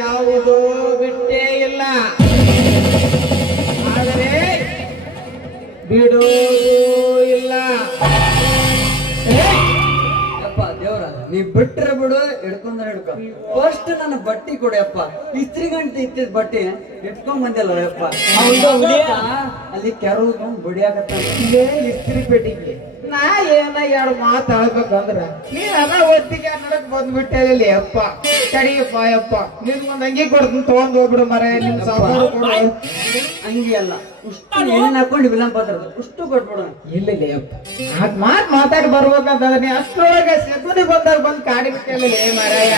ಯಾವುದೋ ಬಿಟ್ಟೇ ಇಲ್ಲ, ಆದರೆ ಬಿಡೋದು ಇಲ್ಲ. ಅಪ್ಪ ದೇವ್ರ ನೀ ಬಿಟ್ರೆ ಬಿಡು, ಹಿಡ್ಕೊಂಡ್ರೆ ಹಿಡ್ಕೊ. ಫಸ್ಟ್ ನನ್ನ ಬಟ್ಟಿ ಕೊಡಿ ಅಪ್ಪ. ಇಸ್ತ್ರಿ ಗಂಟೆ ಇತ್ತಿದ್ ಬಟ್ಟೆ ಇಟ್ಕೊಂಡ್ ಬಂದಿಲ್ಲ ಅಪ್ಪ. ಅಲ್ಲಿ ಕೆರವು ಬಡಿಯಾಕತ್ತ ಇಸ್ತ್ರಿ ಪೆಟ್ಟಿಗೆ ನಾ ಏನ ಎರಡು ಮಾತು ಹೇಳ್ಬೇಕಂದ್ರ ನೀನ್ ಅದ ಒತ್ತಿಗೆ ನಡಕ್ ಬಂದ್ಬಿಟ್ಟೆ ಅಪ್ಪ. ತಡಿಯಪ್ಪ ಯಪ್ಪ, ನಿನ್ ಒಂದ್ ಅಂಗಿ ಕೊಡ್ತೀನಿ ತಗೊಂಡ್ ಹೋಗ್ಬಿಡು ಮರ. ನಿಮ್ ಸಾವುಕಾರ ಕೊಡು. ಅಂಗಿ ಅಲ್ಲ, ಉಷ್ಟು ಏನ್ ಹಾಕೊಂಡು ವಿಲಂಬ ಉಷ್ಟು ಕೊಟ್ಬಿಡು. ಇಲ್ಲ ಅಪ್ಪ, ಅದ್ ಮಾತಾಡಿ ಬರ್ಬೇಕಂತಂದ್ರೆ ನೀ ಅಷ್ಟರೊಳಗೆ ಸೆಗುನಿ ಬಂದಾಗ ಬಂದ್ ಕಾಡಿ ಬಿಟ್ಟೆ ಮರಯ್ಯ.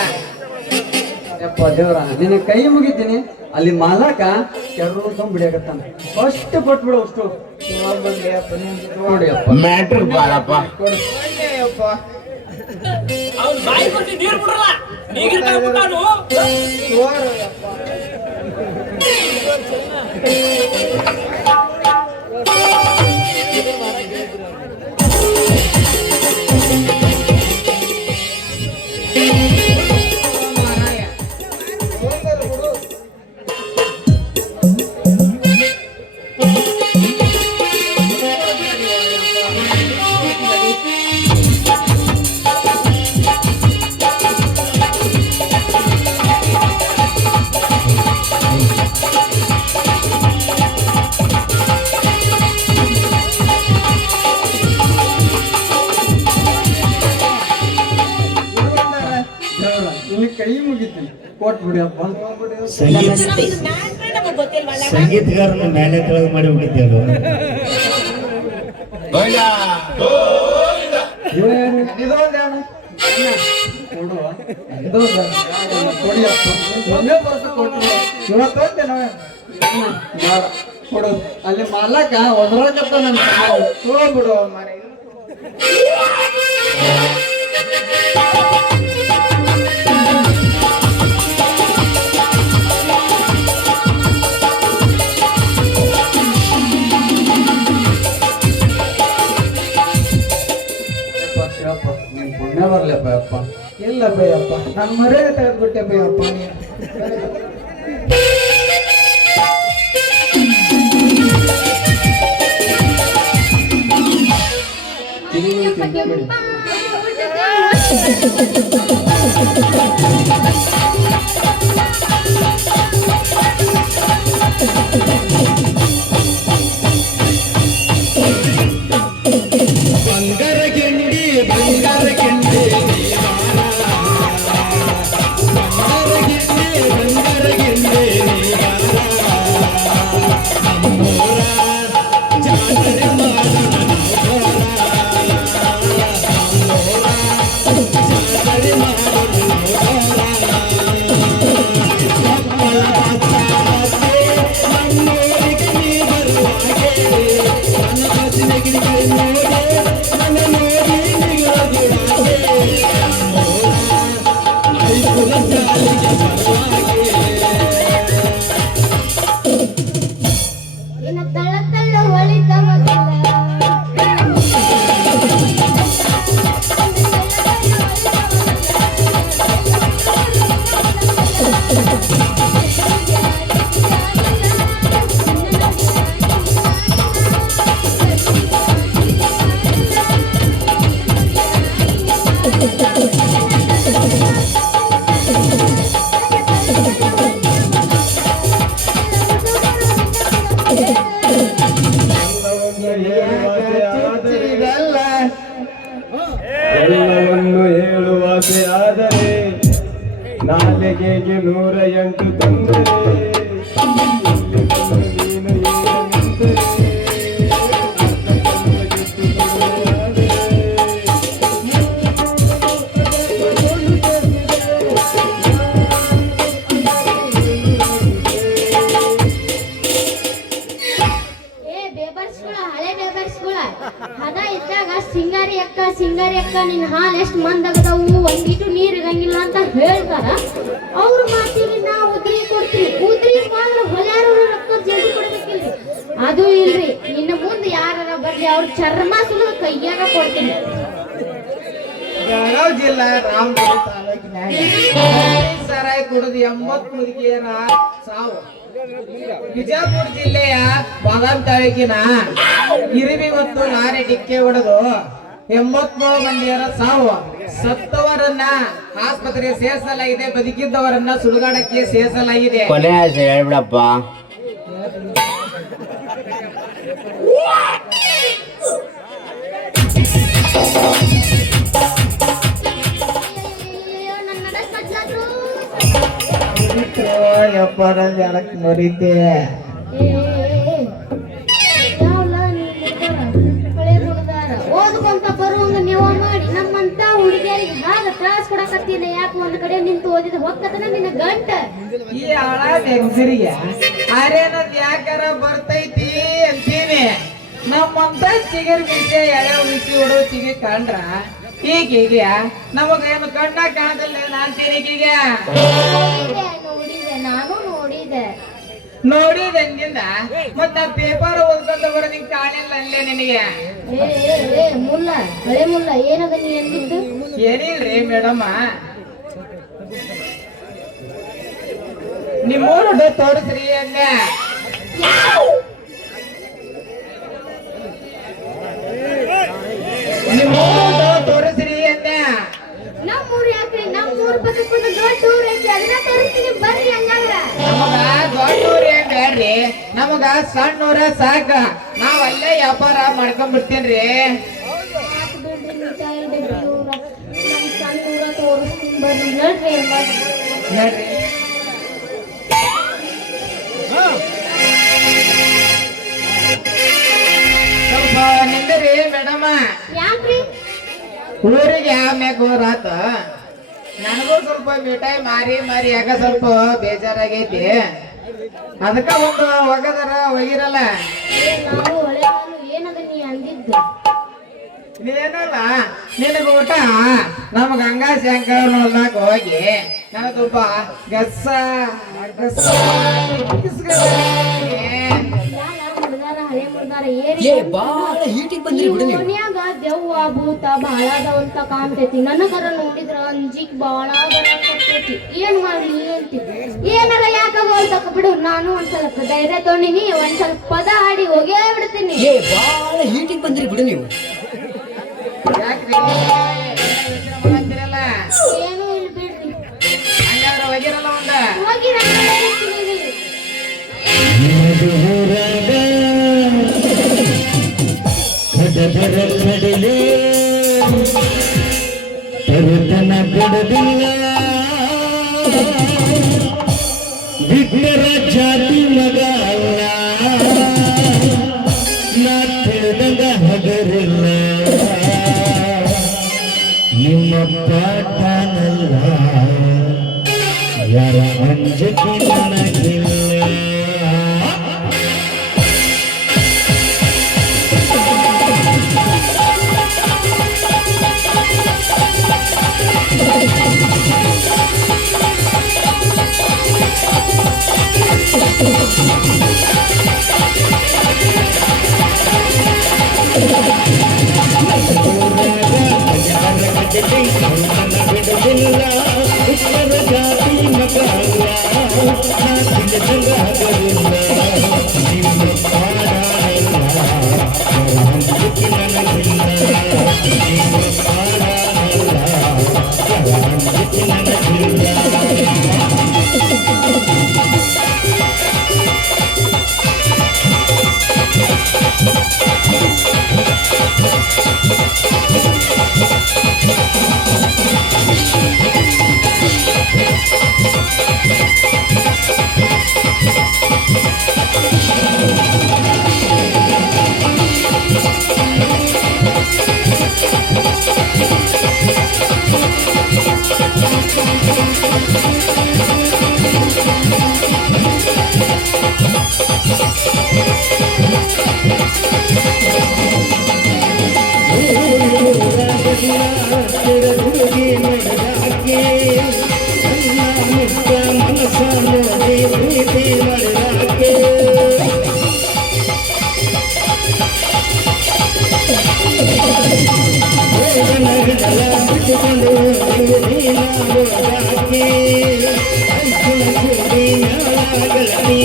ಯಪ್ಪ ದೇವ್ರ ನಿನ್ನ ಕೈ ಮುಗಿತೀನಿ. ಅಲ್ಲಿ ಮಾಲಕ ಕೆರವು ಬಿಡಿಯಾಕತ್ತಾನ. ಫಸ್ಟ್ ಕೊಟ್ಬಿಡು ಅಷ್ಟು ನೋಡಿ ಅಪ್ಪ. ಮ್ಯಾಟ್ರ್ ಬಾಳಪ್ಪ. ಅಪ್ಪ ಅವ್ನು ಬಾಯಿ ಕೊಟ್ಟು ನೀರು ಬಿಡ್ರಲ್ಲ, ನೀಗಿರ್ ಕಾಯ್ಬಿಟ್ಟಾನು. ಕೈ ಮುಗಿತೀನಿ ಕೊಟ್ಬಿಡಿ ಅಪ್ಪ. ಸಂಗೀತಗಾರನ ಮೇಲೆ ಕೆಳಗೆ ಮಾಡಿ ಬಿಟ್ಟಿದ್ದೇಳು. ಕೊಡು. ಅಲ್ಲಿ ಮಾಲಕ ಒದ್ರಕತ್ತ ನನ್ನ ತಗೊಂಡ್ಬಿಡು ಮರ. ನಿಮ್ ಪುಣ್ಯ ಬರ್ಲಪ್ಪ ಅಪ್ಪ. ಇಲ್ಲ ಬಯ್ಯಪ್ಪ, ನಾನು ಮರ್ಯಾದೆ ತೆಗೆದ್ಬಿಟ್ಟೆ ಬಯ್ಯಪ್ಪ. ಬಂಗಾರ ಗೆಂಡಿ ಬಂಗಾರ ಗೆಂಡಿ ಎಲ್ಲವನ್ನು ಹೇಳುವಾಸೆ ಆದರೆ ನಾಲಿಗೆಗೆ 108 ತೊಂದರೆ. ನೀನು ಏನು ನಿಂತರೆ ಕರ್ಸ್ಕೊಳ ಅದ ಇದ್ದಾಗ ಸಿಂಗಾರಿ ಅಕ್ಕ ನಿನ್ ಹಾಲ್ ಎಷ್ಟ್ ಮಂದಗದವು ಒಂದಿಟ್ಟು ನೀರ್ ಇರಂಗಿಲ್ಲ ಅಂತ ಹೇಳ್ತಾರ ಅವ್ರ ಮಾತಿಗೆ ನಾ ಉದ್ರಿ ಕೊಡ್ತೀವಿ ಉದ್ರಿ ಮಾತ್ರ ಹೊಲ್ಯಾರು ರೊಕ್ಕ ಜಲ್ದಿ ಕೊಡ್ಬೇಕಿಲ್ರಿ ಅದು ಇಲ್ರಿ ಇನ್ನು ಮುಂದೆ ಯಾರ ಬರ್ಲಿ ಅವ್ರ ಚರ್ಮ ಸುಲಿದ ಕೈಯಾಗ ಕೊಡ್ತೀನಿ. ಬೆಳಗಾವಿ ಜಿಲ್ಲಾ ರಾಮದುರ್ಗ ತಾಲೂಕಿನಾಗ ಸರಾಯಿ ಕುಡಿದು 80 ಮುದುಕಿಯರ ಸಾವು. ಬಿಜಾಪುರ ಜಿಲ್ಲೆಯ ಬಾದಾಮಿ ತಾಲೂಕಿನ ಇರಿಬಿ ಮತ್ತು ಲಾರಿ ಡಿಕ್ಕೆ ಹೊಡೆದು 83 ಮಂದಿಯರ ಸಾವು. ಸತ್ತವರನ್ನ ಆಸ್ಪತ್ರೆಗೆ ಸೇರಿಸಲಾಗಿದೆ, ಬದುಕಿದ್ದವರನ್ನ ಸುಡುಗಾಡಕ್ಕೆ ಸೇರಿಸಲಾಗಿದೆ. ಕೊನೆ ಹೇಳ್ಬಿಡಪ್ಪ. ಮರಿತೆ ಓದ್ಕೊಂತ ಬರುವಂಗ ನೀವು ಮಾಡಿ ನಮ್ಮಂತ ಹುಡುಗಿಯರಿಗೆ ಹಾಗ ತ್ರಾಸ ಕೊಡಕತ್ತೀನಿ. ಯಾಕೆ ಒಂದ್ ಕಡೆ ನಿಂತು ಓದಿದ ಹೊಕ್ಕತನ ನಿನ್ನ ಗಂಟ ಈ ಆಳ ನೆಗ್ಸಿರಿಗೆ ಅರೇನದ್ ಯಾಕಾರ ಬರ್ತೈತಿ ಅಂತೀನಿ. ನಮ್ಮಂತ ಚಿಗರ್ ಬಿಸಿ ಎಳೆ ಬಿಸಿ ಹೊಡೋ ಚಿಗಿ ಕಂಡ್ರ ಈಗೀಗ ನಮಗೇನು ಕಣ್ಣ ಕಾಣದಿಲ್ಲ ಅಂತೀನಿ. ಈಗ ನೋಡಿದೆ ನಾನು ನೋಡಿದಂಗಿಂದ ಮತ್ತ ಪೇಪರ್ ಓದ್ಕೊಂತ ಬರೋ ನಿಂಗೆ ಕಾಣಿಲ್ಲ ಅಲ್ಲೇ ನಿನಗೆ. ಮುಲ್ಲ ಹಳೆ ಮುಲ್ಲ ಏನದ ನೀ ಎಂದಿದ್ದು? ಏನಿಲ್ರಿ ಮೇಡಮ್ಮ, ನಿಮ್ಮೂರು ತೋರಿಸ್ರಿ ಅಂದೆ. ನಿಮ್ಮೂರು ತೋರಿಸ್ರಿ ಅಂದೆ. ನಮ್ಮೂರು ಯಾಕ್ರಿ? ನಮ್ಮೂರು ಪಕ್ಕಕ್ಕೊಂದು ದೊಡ್ಡ ಊರ್ ಐತಿ, ಅದನ್ನ ತೋರಿಸ್ತೀನಿ ಬರ್ರಿ. ಹಂಗಾದ್ರ ನಮಗ ದೊಡ್ಡ ಊರೇ ಬೇಡ್ರಿ, ನಮಗ ಸಣ್ಣ ಊರ ಸಾಕ. ನಾವ್ ಅಲ್ಲೇ ವ್ಯಾಪಾರ ಮಾಡ್ಕೊಂಡ್ಬಿಡ್ತೇನ್ರಿ. ನಮ್ ಸಣ್ಣ ಊರ ತೋರಿಸ್ತೀನಿ ಬರ್ರಿ. ನೋಡ್ರಿ ನೋಡ್ರಿ ಸ್ವಲ್ಪ ನಿಂದ್ರಿ ಮೇಡಮ್ಮ. ಯಾಕ್ರಿ? ಊರಿಗೆ ಆಮ್ಯಾಗ ಹೋರಾತ ನನಗೂ ಸ್ವಲ್ಪ ಮಿಠಾಯಿ ಮಾರಿ ಯಾಕ ಸ್ವಲ್ಪ ಬೇಜಾರಾಗೈತಿ. ಅದಕ್ಕ ಒಂದು ಒಗದರ ಒಗಿರಲ್ಲ. ನಾವು ಹಳೆ ಏನದ ನೀ ಅಂದಿದ್ದು? ಏನಲ್ಲ ನಿನಗ ಊಟ ನಮ್ ಗಂಗಾ ಶಂಕರ ಹೊಲ್ದಾಗ ಹೋಗಿ ನನ್ನ ತುಂಬ ಗಸ್ಸ ಗಸ್ಸ ಹಳೆ ಮುರ್ದಾರ ಬಾಳ ಹೀಟಿಗೆ ಬಂದ್ರಿ ಬಿಡು ನೀವು. ಮನ್ಯಾಗ ದೆವ್ವ ಭೂತ ಬಾಳ ಅದಾವಂತ ಕಾಣ್ತೈತಿ. ನನಗರ ನೋಡಿದ್ರ ಅಂಜಿಕ್ ಬಾಳ ಬರತೈತಿ. ಏನ್ ಮಾಡ್ಲಿ ಅಂತೀವಿ. ಏನಾರ ಯಾಕಾಗ ಬಿಡು. ನಾನು ಒಂದ್ ಸ್ವಲ್ಪ ಧೈರ್ಯ ತೊಗೊಂಡಿನಿ, ಒಂದ್ ಸ್ವಲ್ಪ ಪದ ಹಾಡಿ ಹೋಗೇ ಬಿಡ್ತೀನಿ. ಬಾಳ ಹೀಟಿಗೆ ಬಂದ್ರಿ ಬಿಡು ನೀವು. ಯಾಕ್ರಿ ಮಾಡಂತೀರಲ್ಲ? ಏನು ಇಲ್ಲ ಬಿಡ್ರಿ. ಹಂಗಾದ್ರೆ ಒಗಿರಲ್ಲ ಒಂದ ಹೋಗಿ ಕಡದರ ಕಡಲೆ ತರುತನ ಬಿಡದಿಲ್ಲ, ವಿಘ್ನರ ಜಾತಿ ಮಗ ಅಲ್ಲ, ನಾ ತಿಳಿದಂಗ ಹಗರಿಲ್ಲ, ನಿಮ್ಮ ಪಾಠನಲ್ಲ, ಯಾರ ಅಂಜಕ್ಕೆ ನನಗಿಲ್ಲ. ಬಿಡದಿಲ್ಲ ಉತ್ತರ ಜಾತಿ ಮಗಲ್ಲ, ಹಗರಿಲ್ಲ, ನಿಮ್ಮ ಪಾಡಲ್ಲ, ಹಂಚಿಕೆ ನನಗಿಲ್ಲ, ನಿಮ್ಮ ಪಾಡಲ್ಲ, ಹಂಚಿಕೆ ನನಗಿಲ್ಲ. ಹಚ್ಚಿಕೊಂಡು ನೀನಾಗೋದಾಕೆ ಅಂಚು ಸುಡಿ ನಾಳಾಗಲ ನೀ